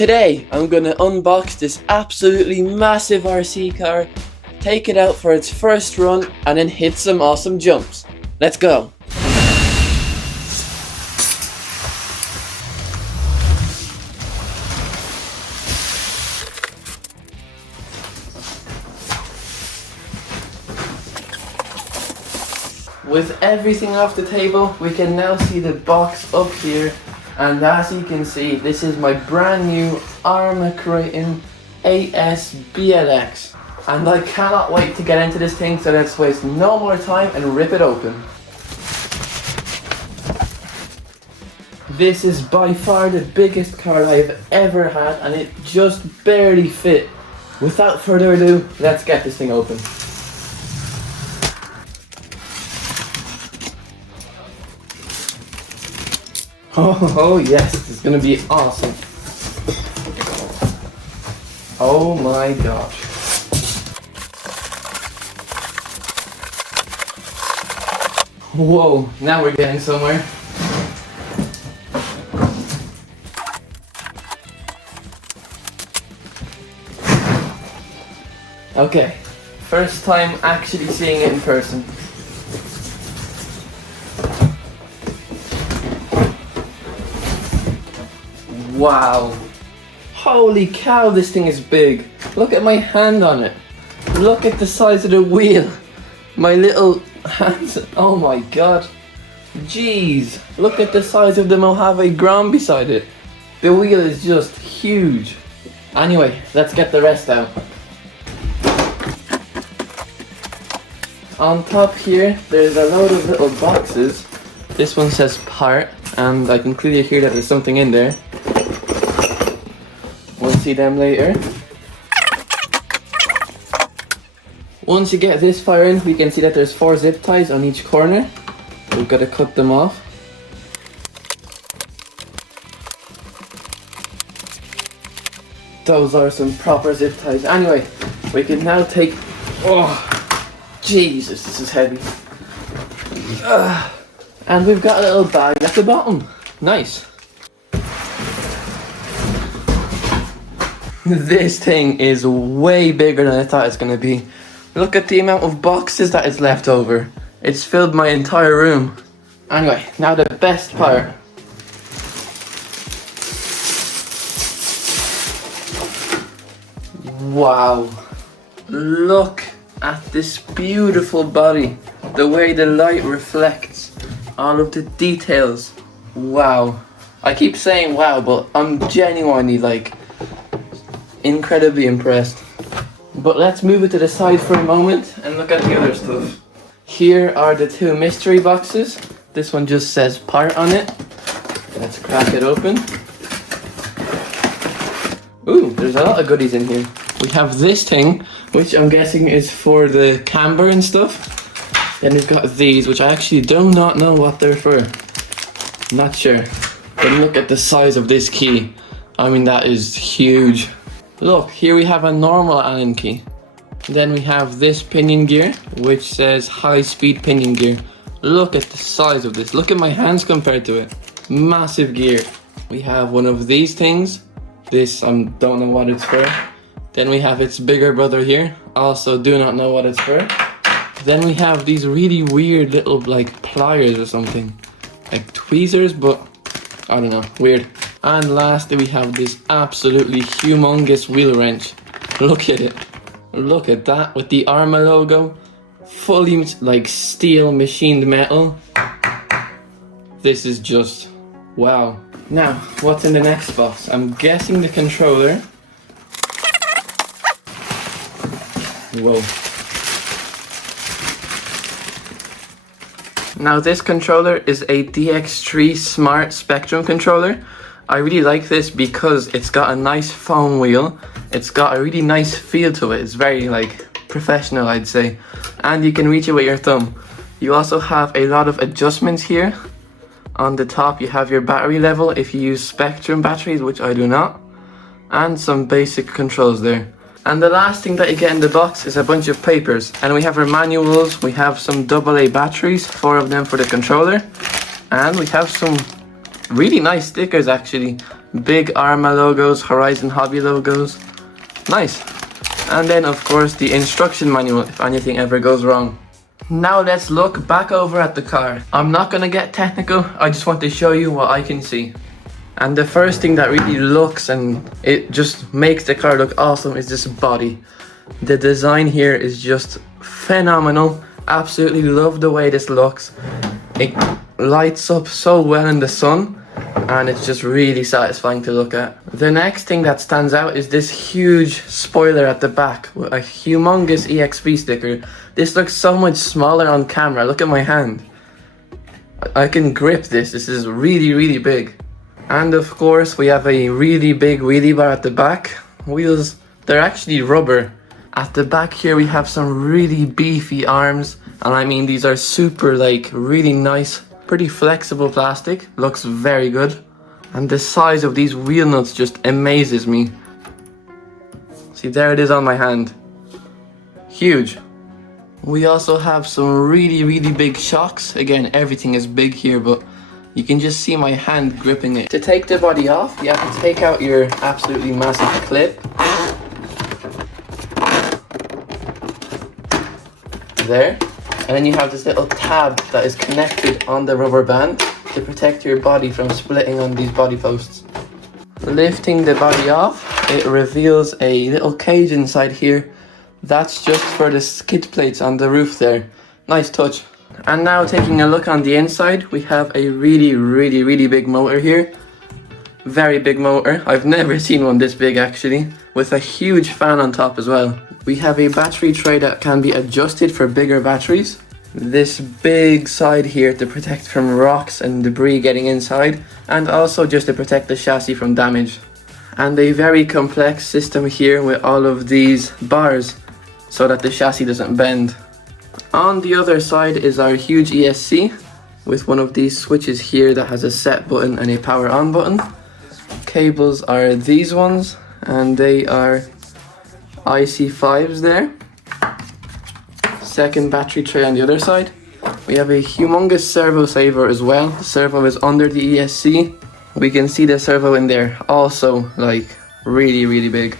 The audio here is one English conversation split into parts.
today I'm gonna unbox this absolutely massive RC car, take it out for its first run, and then hit some awesome jumps. Let's go! With everything off the table, we can now see the box up here, and as you can see, this is my brand new ARRMA Kraton AS BLX, and I cannot wait to get into this thing, so let's waste no more time and rip it open. This is by far the biggest car I've ever had, and it just barely fit. Without further ado, let's get this thing open. Oh yes, this is gonna be awesome. Oh my gosh. Whoa, now we're getting somewhere. Okay, first time actually seeing it in person. Wow, holy cow, this thing is big. Look at my hand on it. Look at the size of the wheel. My little hands, oh my god. Jeez, look at the size of the Mojave Grand beside it. The wheel is just huge. Anyway, let's get the rest out. On top here, there's a load of little boxes. This one says part, and I can clearly hear that there's something in there. We'll see them later. Once you get this far in, we can see that there's 4 zip ties on each corner. We've got to cut them off. Those are some proper zip ties. Anyway, we can now take... Oh, Jesus, this is heavy. And we've got a little bag at the bottom. Nice. This thing is way bigger than I thought it's gonna be. Look at the amount of boxes that is left over. It's filled my entire room. Anyway, now the best part. Wow. Look at this beautiful body. The way the light reflects. All of the details. Wow. I keep saying wow, but I'm genuinely like incredibly impressed. But let's move it to the side for a moment and look at the other stuff. Here are the 2 mystery boxes. This one just says part on it. Let's crack it open. Ooh, there's a lot of goodies in here. We have this thing, which I'm guessing is for the camber and stuff. Then we've got these, which I actually do not know what they're for. Not sure. But look at the size of this key. I mean, that is huge. Look, here we have a normal Allen key. Then we have this pinion gear, which says high-speed pinion gear. Look at the size of this. Look at my hands compared to it. Massive gear. We have one of these things. This, I don't know what it's for. Then we have its bigger brother here. Also do not know what it's for. Then we have these really weird little like pliers or something. Like tweezers, but I don't know, weird. And lastly, we have this absolutely humongous wheel wrench. Look at it. Look at that with the ARRMA logo. Fully like steel machined metal. This is just wow. Now, what's in the next box? I'm guessing the controller. Whoa. Now this controller is a DX3 Smart Spectrum controller. I really like this because it's got a nice foam wheel. It's got a really nice feel to it. It's very like professional, I'd say. And you can reach it with your thumb. You also have a lot of adjustments here. On the top you have your battery level if you use Spectrum batteries, which I do not. And some basic controls there. And the last thing that you get in the box is a bunch of papers. And we have our manuals, we have some AA batteries, 4 of them for the controller. And we have some really nice stickers actually. Big ARRMA logos, Horizon Hobby logos. Nice. And then of course the instruction manual if anything ever goes wrong. Now let's look back over at the car. I'm not gonna get technical, I just want to show you what I can see. And the first thing that really looks and it just makes the car look awesome is this body. The design here is just phenomenal. Absolutely love the way this looks. It lights up so well in the sun and it's just really satisfying to look at. The next thing that stands out is this huge spoiler at the back with a humongous EXP sticker. This looks so much smaller on camera. Look at my hand. I can grip this. This is really big. And of course we have a really big wheelie bar at the back. Wheels, they're actually rubber. At the back here we have some really beefy arms, and I mean these are super really nice, pretty flexible plastic, looks very good. And the size of these wheel nuts just amazes me. See, there it is on my hand. Huge. We also have some really big shocks. Again, everything is big here, but you can just see my hand gripping it. To take the body off, you have to take out your absolutely massive clip. There, and then you have this little tab that is connected on the rubber band to protect your body from splitting on these body posts. Lifting the body off, it reveals a little cage inside here. That's just for the skid plates on the roof there. Nice touch. And now taking a look on the inside, we have a really big motor here. Very big motor. I've never seen one this big actually, with a huge fan on top as well. We have a battery tray that can be adjusted for bigger batteries. This big side here to protect from rocks and debris getting inside, and also just to protect the chassis from damage. And a very complex system here with all of these bars so that the chassis doesn't bend. On the other side is our huge ESC with one of these switches here that has a set button and a power on button. Cables are these ones, and they are IC5s there. Second battery tray on the other side. We have a humongous servo saver as well. The servo is under the ESC. We can see the servo in there, also really big.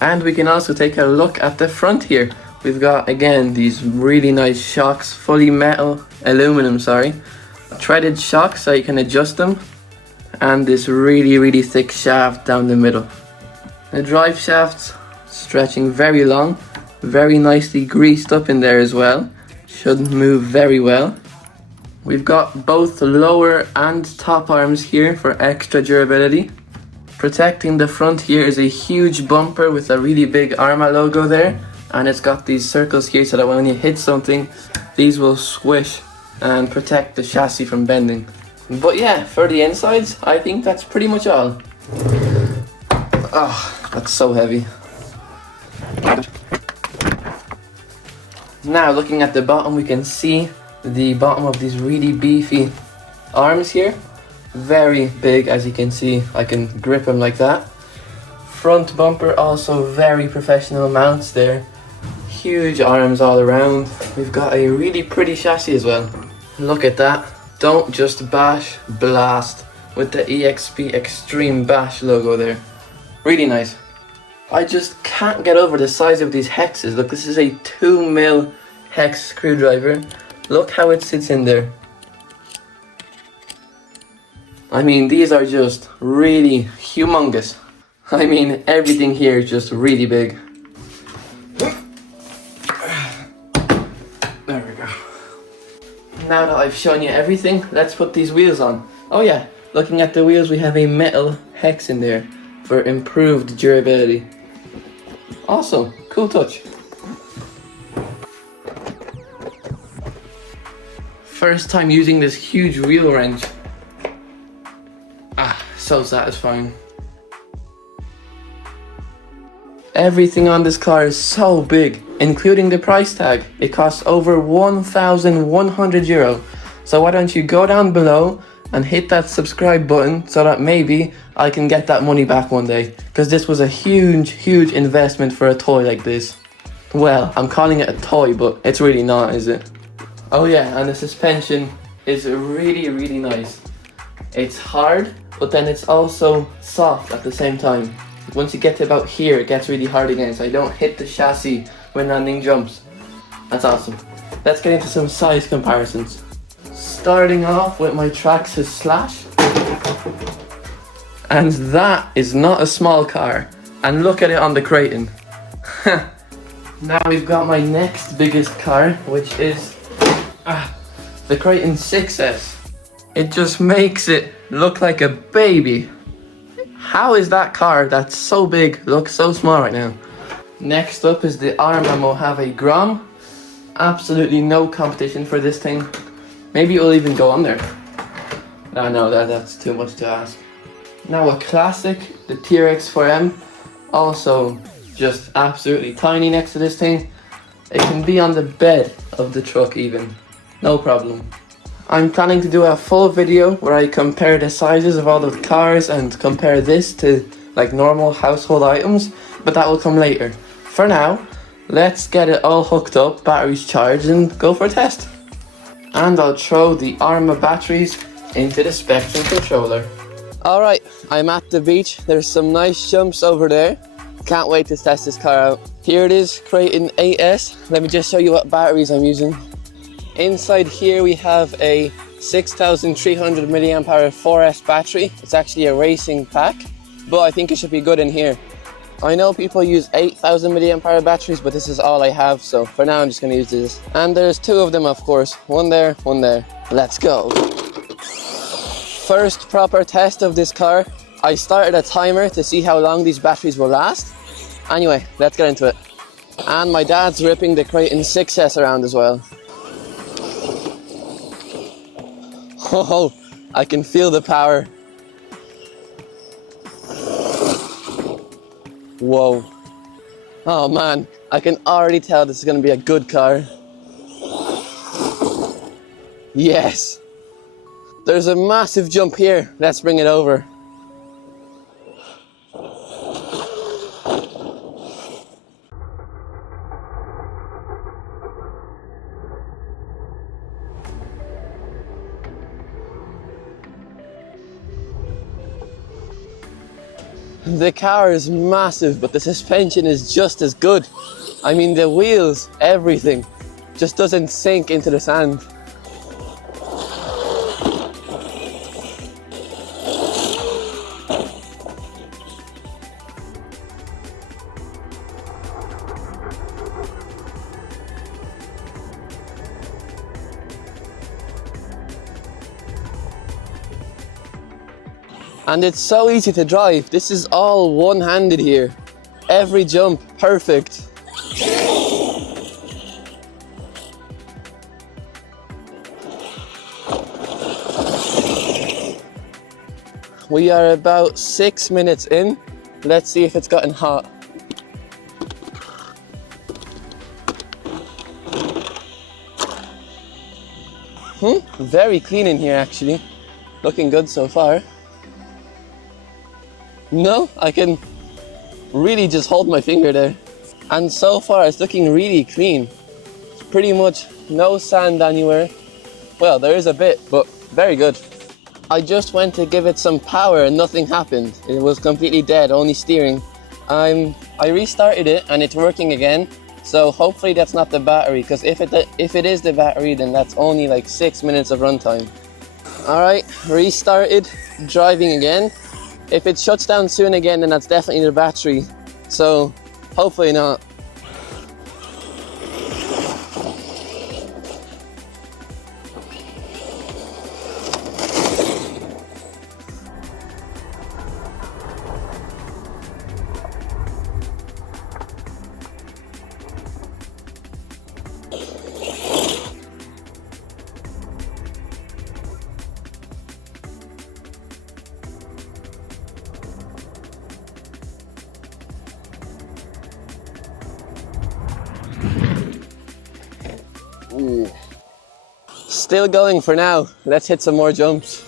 And we can also take a look at the front here. We've got again these really nice shocks, fully aluminum, threaded shocks so you can adjust them, and this really thick shaft down the middle. The drive shafts stretching very long, very nicely greased up in there as well. Should move very well. We've got both lower and top arms here for extra durability. Protecting the front here is a huge bumper with a really big ARRMA logo there, and it's got these circles here so that when you hit something, these will squish and protect the chassis from bending. But yeah, for the insides, I think that's pretty much all. Oh, that's so heavy. Now looking at the bottom, we can see the bottom of these really beefy arms here. Very big, as you can see. I can grip them like that. Front bumper, also very professional mounts there. Huge arms all around. We've got a really pretty chassis as well. Look at that. Don't just bash, blast, with the EXP Extreme Bash logo there. Really nice. I just can't get over the size of these hexes. Look, this is a 2mm hex screwdriver. Look how it sits in there. I mean, these are just really humongous. I mean, everything here is just really big. There we go. Now that I've shown you everything, let's put these wheels on. Oh yeah, looking at the wheels, we have a metal hex in there for improved durability. Awesome, cool touch. First time using this huge wheel wrench. So satisfying. Everything on this car is so big, including the price tag. It costs over 1,100 euro. So why don't you go down below and hit that subscribe button so that maybe I can get that money back one day. Because this was a huge investment for a toy like this. Well, I'm calling it a toy, but it's really not, is it? Oh yeah, and the suspension is really nice. It's hard, but then it's also soft at the same time. Once you get to about here, it gets really hard again, so I don't hit the chassis when landing jumps. That's awesome. Let's get into some size comparisons. Starting off with my Traxxas Slash. And that is not a small car. And look at it on the Kraton. Now we've got my next biggest car, which is the Kraton 6S. It just makes it look like a baby. How is that car that's so big look so small right now? Next up is the ARRMA Mojave Grom. Absolutely no competition for this thing. Maybe it will even go on there. No, that's too much to ask. Now a classic, the TRX 4M. Also just absolutely tiny next to this thing. It can be on the bed of the truck even. No problem. I'm planning to do a full video where I compare the sizes of all the cars and compare this to like normal household items, but that will come later. For now, let's get it all hooked up, batteries charged, and go for a test. And I'll throw the ARRMA batteries into the Spectrum controller. Alright, I'm at the beach. There's some nice jumps over there. Can't wait to test this car out. Here it is, Kraton 8S. Let me just show you what batteries I'm using. Inside here we have a 6,300 mAh 4S battery. It's actually a racing pack, but I think it should be good in here. I know people use 8,000 mAh batteries, but this is all I have, so for now I'm just going to use this. And there's two of them, of course. One there, one there. Let's go. First proper test of this car. I started a timer to see how long these batteries will last. Anyway, let's get into it. And my dad's ripping the Kraton 6S around as well. Oh, I can feel the power. Whoa. Oh man, I can already tell this is going to be a good car. Yes. There's a massive jump here. Let's bring it over. The car is massive, but the suspension is just as good. I mean, the wheels, everything, just doesn't sink into the sand. And it's so easy to drive. This is all one-handed here. Every jump, perfect. We are about 6 minutes in. Let's see if it's gotten hot. Very clean in here actually. Looking good so far. No, I can really just hold my finger there. And so far it's looking really clean. It's pretty much no sand anywhere. Well, there is a bit, but very good. I just went to give it some power and nothing happened. It was completely dead, only steering. I restarted it and it's working again. So hopefully that's not the battery, because if it is the battery, then that's only like 6 minutes of runtime. Alright, restarted, driving again. If it shuts down soon again, then that's definitely the battery. So, hopefully not. Ooh. Still going for now. Let's hit some more jumps.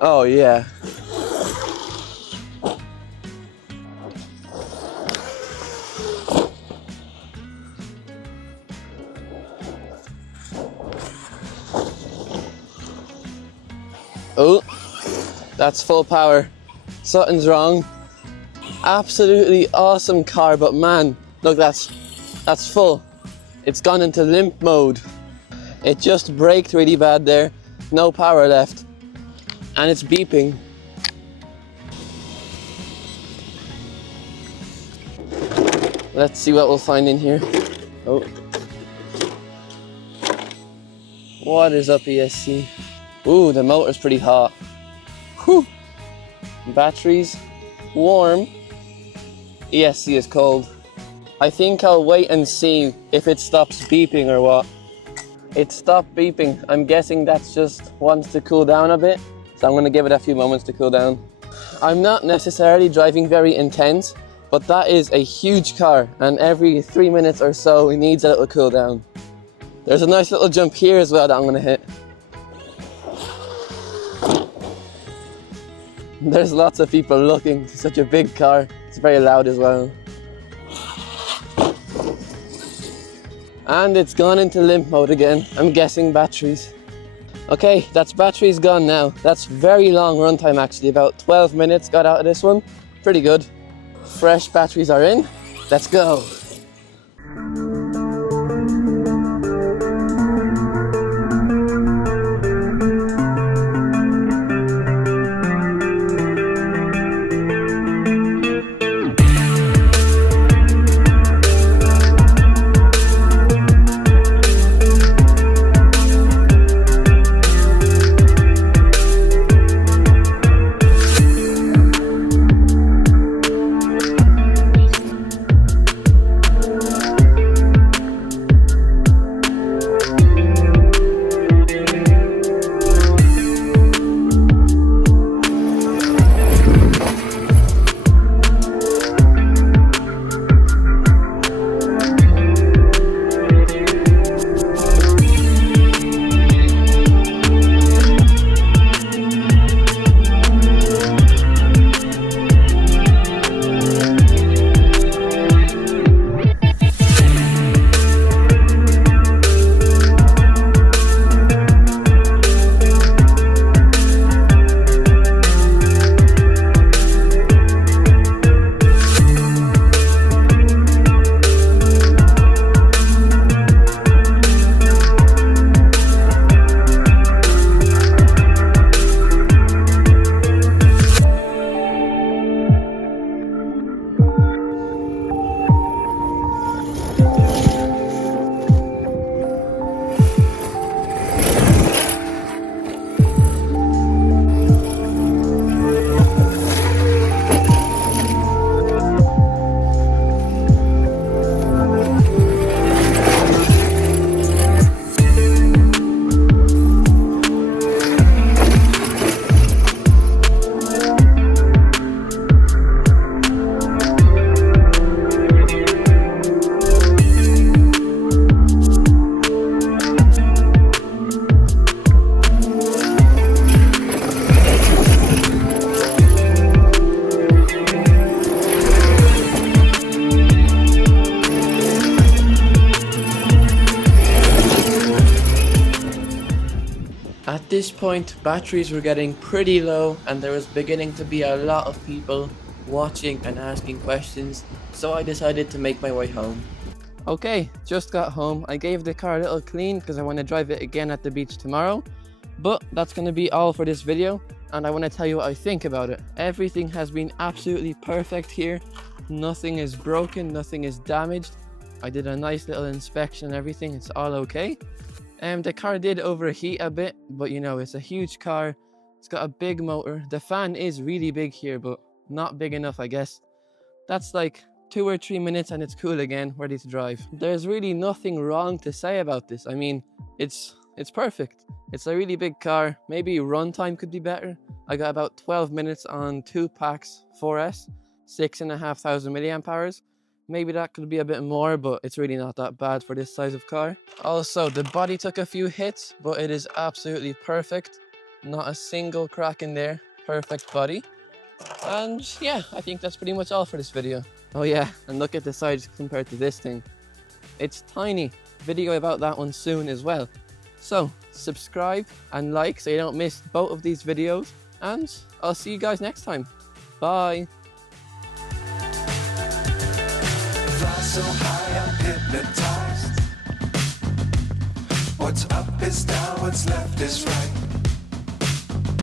Oh yeah. Oh, that's full power. Something's wrong. Absolutely awesome car, but man, look, that's full. It's gone into limp mode. It just braked really bad there. No power left. And it's beeping. Let's see what we'll find in here. Oh. What is up, ESC? Ooh, the motor's pretty hot. Whew. Batteries warm. ESC is cold. I think I'll wait and see if it stops beeping or what. It stopped beeping. I'm guessing that's just wants to cool down a bit. So I'm gonna give it a few moments to cool down. I'm not necessarily driving very intense, but that is a huge car, and every 3 minutes or so it needs a little cool down. There's a nice little jump here as well that I'm gonna hit. There's lots of people looking. It's such a big car. It's very loud as well. And it's gone into limp mode again. I'm guessing batteries. Okay, that's batteries gone now. That's very long runtime actually. About 12 minutes got out of this one. Pretty good. Fresh batteries are in. Let's go. At this point, batteries were getting pretty low and there was beginning to be a lot of people watching and asking questions, so I decided to make my way home. Okay, just got home. I gave the car a little clean because I want to drive it again at the beach tomorrow, but that's going to be all for this video, and I want to tell you what I think about it. Everything has been absolutely perfect here. Nothing is broken, nothing is damaged. I did a nice little inspection and everything, it's all okay. The car did overheat a bit, but you know, it's a huge car. It's got a big motor. The fan is really big here, but not big enough, I guess. That's like 2 or 3 minutes and it's cool again, ready to drive. There's really nothing wrong to say about this. I mean, it's perfect. It's a really big car. Maybe runtime could be better. I got about 12 minutes on 2 packs 4S, 6,500 milliamp hours. Maybe that could be a bit more, but it's really not that bad for this size of car. Also, the body took a few hits, but it is absolutely perfect. Not a single crack in there. Perfect body. And yeah, I think that's pretty much all for this video. Oh yeah, and look at the size compared to this thing. It's tiny. Video about that one soon as well. So subscribe and like so you don't miss both of these videos. And I'll see you guys next time. Bye. Fly so high, I'm hypnotized. What's up is down, what's left is right.